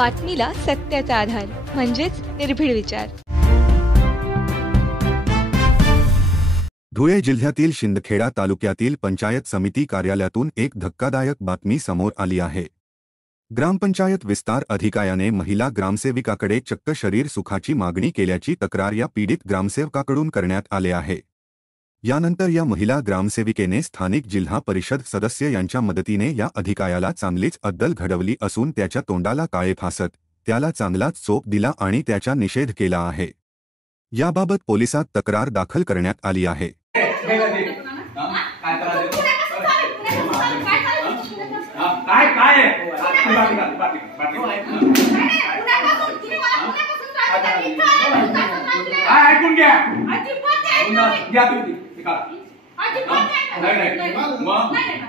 बातमीला सत्याचा आधार म्हणजेच निर्भीड विचार। धुळे जिल्ह्यातील शिंदखेडा तालुक्यातील पंचायत समिती कार्यालयातून एक धक्कादायक बातमी समोर आली आहे। ग्रामपंचायत विस्तार अधिकाऱ्याने महिला ग्रामसेविकाकडे चक्क शरीर सुखाची मागणी केल्याची तक्रार या पीडित ग्रामसेवकाकडून करण्यात आले आहे। यानंतर या महिला ग्रामसेविकेने स्थानिक जिल्हा परिषद सदस्य यांच्या मदतीने या अधिकाऱ्याला चांगलीच अद्दल घडवली असून त्याच्या तोंडाला काळे फासत त्याला चांगलाच चोप दिला आणि त्याचा निषेध केला आहे। याबाबत पोलिसात तक्रार दाखल करण्यात आली आहे।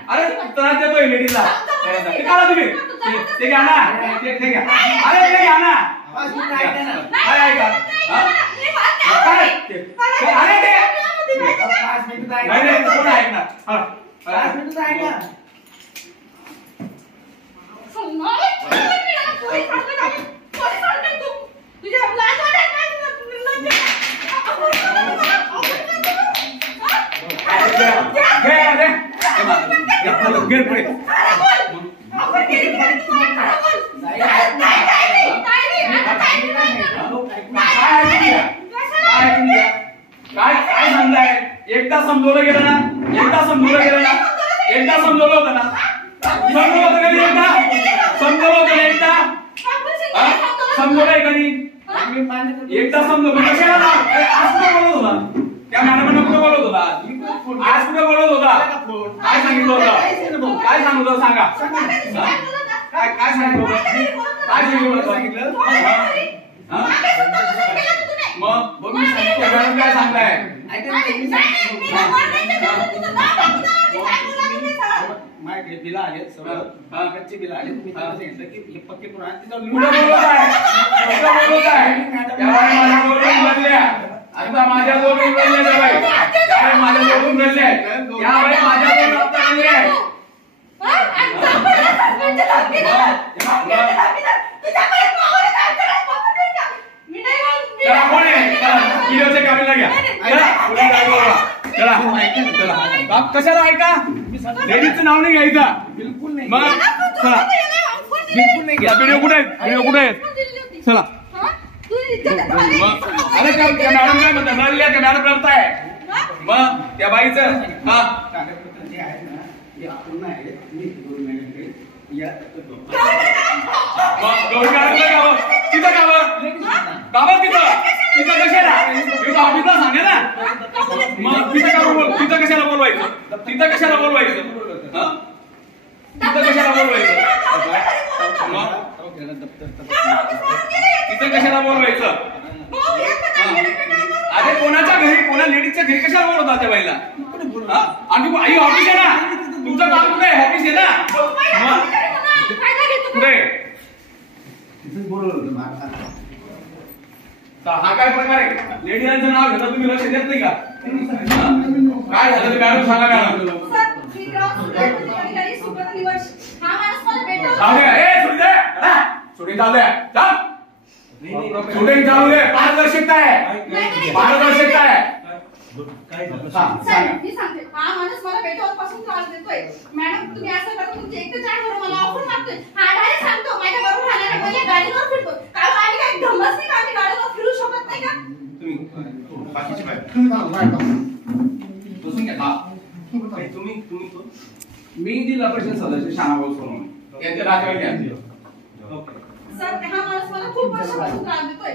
अरे त्रास देतोय लेडीजला ते काढा तुम्ही ते घ्या ना ते घ्या अरे ते घ्या ना काय ऐका अरे ते 5 मिनिट नाही नाही कोण ऐकणार 5 मिनिट ऐका काय सांगताय? एकदा समजवलं गेलं ना एकदा समजवलं होतं ना समजवलं होतं एकदा समजवलंय कधी एकदा समजवलं कशाला आज कुठे बोलत होता त्या मॅडमांना कुठे बोलत होता आज कुठे बोलत होता काय सांगितलं होतं काय सांगत होतं सांगा काय सांगितलं होतं मग मी सांगितलं काय सांगताय बिल आले कच्चे बिल आले तुम्ही सांगितलं की हे पक्के पुराण माझ्या दोन कशाला ऐका लेडीजचं नाव नाही घ्यायचं बिलकुल नाही मग चला बिलकुल नाही घ्या व्हिडिओ कुठे आहेत चला अरे मॅडम काय म्हणतात मॅडम करताय मग त्या बाईचं तिथं कशाला ऑफिसला सांगा ना मग तिथं कशाला बोलवायचं तिथं कशाला बोलवायचं अरे कोणाच्या घरी कोणा लेडीजच्या घरी कशाला बोलवतात त्या बाईला आणि आई ऑफिस आहे ना तुमचं काम कुठे आहे ऑफिस आहे ना कुठे हा काय प्रकार आहे लेडीजांचं नाव घेता तुम्ही लक्ष देत नाही का काय झालं ते मॅडम सांगा शूटिंग चालू आहे शूटिंग चालू आहे पारदर्शकता आहे मी सांगते हा माणूस मला भेटवतपासून त्रास देतोय मॅडम तुम्ही असं करा तुमचे एक ते चार घरून मला ऑफर मागतोय हा डायरेक्ट सांगतो माझ्या बरोबर राहणाऱ्या पहिले गाडीवर फिरतो काय आम्ही काय धमच नाही का आम्ही गाडीवर फिरू शकत नाही का तुम्ही बाकीचे बाय बसून घ्या तुम्ही मी जिल्हा परिषद सदस्य शानाभाऊ सोनवणे यांच्या राजवाडी सर हा माणूस मला खूप वर्षापासून त्रास देतोय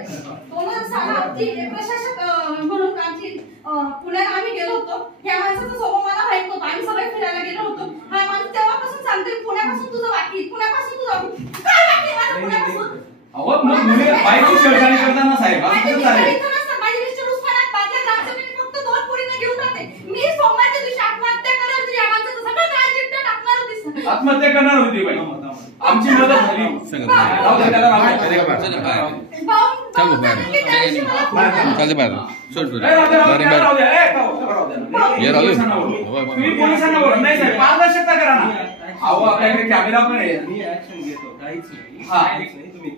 2006 प्रशासक म्हणून आमची पुण्यात आम्ही गेलो होतो ह्या माणसाचा स्वभाव मला माहित नव्हता आम्ही सगळे फिरायला गेलो होतो हा माणूस तेव्हापासून सांगतोय पुण्यापासून तुझं बाकी पुण्यापासून तुझं काय बाकी माझं पुण्यापासून अहो मग मुले बाईची शेळखाणी करताना साहेब असं कसं चालेल माझी मिस्टर उस्मानात बादल्या ग्रामसभेत फक्त 2 पोरींना घेऊन राहते मी सोमवारच्या दिवशी आत्महत्या करणार होती या माणसाचं सगळं काय चिट्टा टाकणार होती आत्महत्या करणार होती बाई आमची मदत झाली चल बाहेर सोड पोलिसांना नाही साहेब पारदर्शकता करा ना अहो आपल्याकडे कॅमेरा पण आहे. मी ऍक्शन घेतो काहीच नाही हा. तुम्ही